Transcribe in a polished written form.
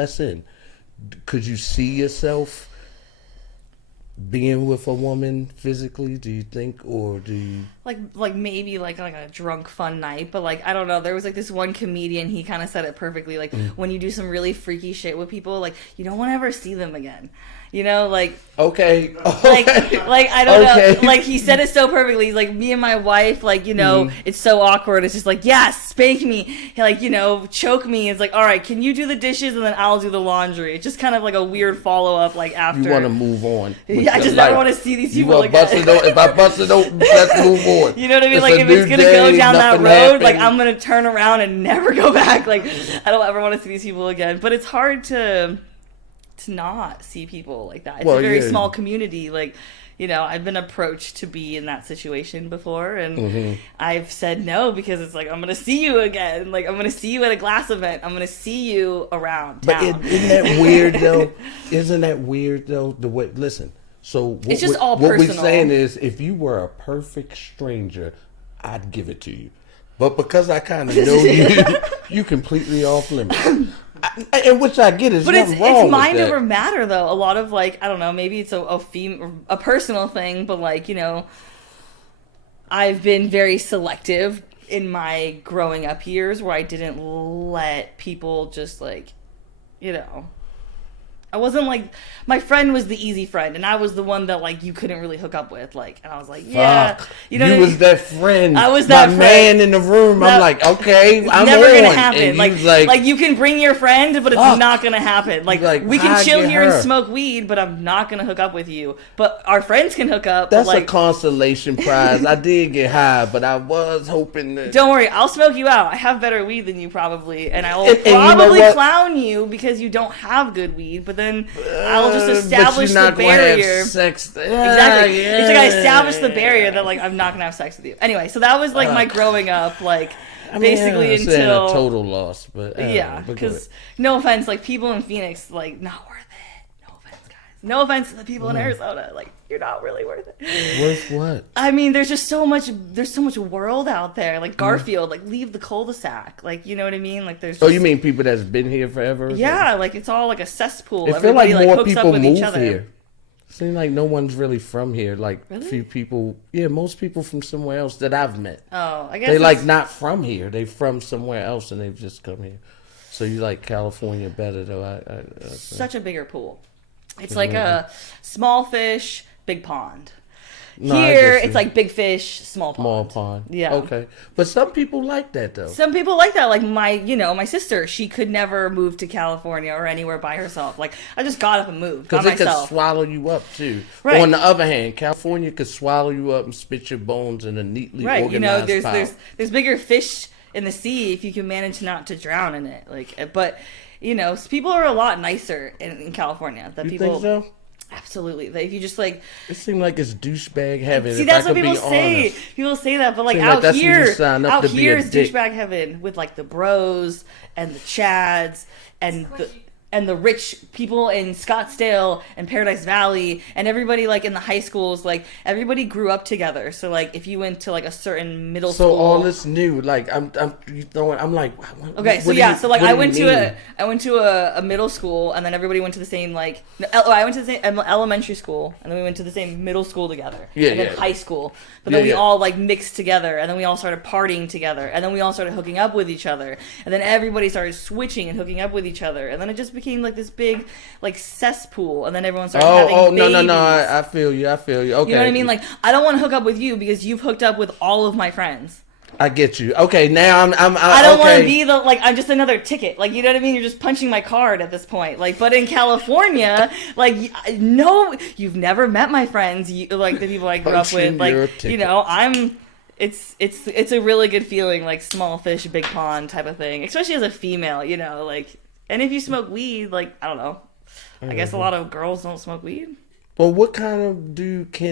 lesson. Could you see yourself being with a woman physically? Do you think, or do you? Like maybe like a drunk fun night, but like I don't know. There was like this one comedian. He kind of said it perfectly. Like when you do some really freaky shit with people, like you don't want to ever see them again. You know, like Okay. like I don't Okay. know. Like he said it so perfectly. He's like, me and my wife, like, you know, it's so awkward. It's just like, yes, spank me. He, like, you know, choke me. It's like, all right, can you do the dishes and then I'll do the laundry. It's just kind of like a weird follow up. Like after You want to move on. Yeah, I just never want to see these people again. If I bust it open, let's move on. You know what I mean? It's like a if it's new gonna go day, down that nothing road, happened. like I'm gonna turn around and never go back. Like I don't ever want to see these people again. But it's hard to not see people like that. It's a very small community. Like, you know, I've been approached to be in that situation before, and I've said no because it's like, I'm going to see you again. Like, I'm going to see you at a glass event. I'm going to see you around town. But isn't that weird, though? Isn't that weird, though? The way, listen, so it's just all what personal. we're saying is, if you were a perfect stranger, I'd give it to you. But because I kind of know you, you completely off limits. And which I get is nothing wrong with that. It's mind over matter, though. A lot of, like, I don't know, maybe it's a personal thing, but, like, you know, I've been very selective in my growing up years where I didn't let people just, like, you know, I wasn't like, my friend was the easy friend, and I was the one that, like, you couldn't really hook up with, like, and I was like, yeah. Fuck. You know you what I was mean? that friend. I was that my friend. man in the room. I'm like, okay, I'm never on. gonna happen. And Like you can bring your friend, but it's not gonna happen. Like we can how'd chill you here her? and smoke weed, but I'm not gonna hook up with you. But our friends can hook up. That's but, like, a consolation prize. I did get high, but I was hoping that. don't worry, I'll smoke you out. I have better weed than you probably, and I will And you know probably what? clown you because you don't have good weed. But then I'll just But establish you're not the gonna have barrier. sex. Exactly. Yeah, It's like I established the barrier that, like, I'm not gonna have sex with you. Anyway, so that was like my growing up, like, basically I'm saying until a total loss, but yeah, because no offense, like, people in Phoenix, like, not worth it. No offense, guys. No offense to the people in Arizona, like, you're not really worth it. worth what? I mean, there's just so much. There's so much world out there. Like Garfield, like, leave the cul-de-sac. Like, you know what I mean? Like, there's. Oh, Just, you mean people that's been here forever? yeah, like, it's all like a cesspool. It feel like Everybody more hooks up people with move each other. here. Seems like no one's really from here. Like Really? few people, yeah, most people from somewhere else that I've met. Oh, I guess They like it's- not from here. They from somewhere else and they've just come here. So you like California better though? such a bigger pool. It's like a small fish, big pond. No, I Here, get you. it's like big fish, small pond. Small pond. Yeah. Okay. But some people like that though. Some people like that. Like my sister, she could never move to California or anywhere by herself. Like, I just got up and moved by Because it could myself. swallow you up too. Right. On the other hand, California could swallow you up and spit your bones in a neatly Right. You know, organized pile. there's bigger fish in the sea if you can manage not to drown in it. Like, but you know, people are a lot nicer in California than You people. think so? Absolutely. Like, if you just like It seemed like it's douchebag heaven. see, if that's I what could people be say. honest. People say that, but like Seems like out that's when you here, sign up to be a is dick. douchebag heaven with like the bros and the chads and the rich people in Scottsdale and Paradise Valley and everybody, like, in the high schools, like, everybody grew up together. So, like, if you went to like a certain middle So school, all this new, like you throwing. I'm like, what, okay, so what do yeah, you- so like what I do went you to mean? I went to a middle school, and then everybody went to the same, like, no, I went to the same elementary school, and then we went to the same middle school together, Yeah, and then yeah. high school, but then Yeah, we yeah. all like mixed together, and then we all started partying together, and then we all started hooking up with each other, and then everybody started switching and hooking up with each other, and then it just became like this big like cesspool, and then everyone started having Oh, babies. no, I feel you. Okay. You know what I mean? Like, I don't want to hook up with you because you've hooked up with all of my friends. I get you. Okay, now I don't want okay. to be the, like, I'm just another ticket. Like, you know what I mean? You're just punching my card at this point. Like, but in California, like, no, you've never met my friends, like the people I grew up with. Punching your Like, ticket. you know, it's a really good feeling, like, small fish, big pond type of thing. Especially as a female, you know, like, and if you smoke weed, like, I don't know. I guess a lot of girls don't smoke weed. Well, what kind of dude can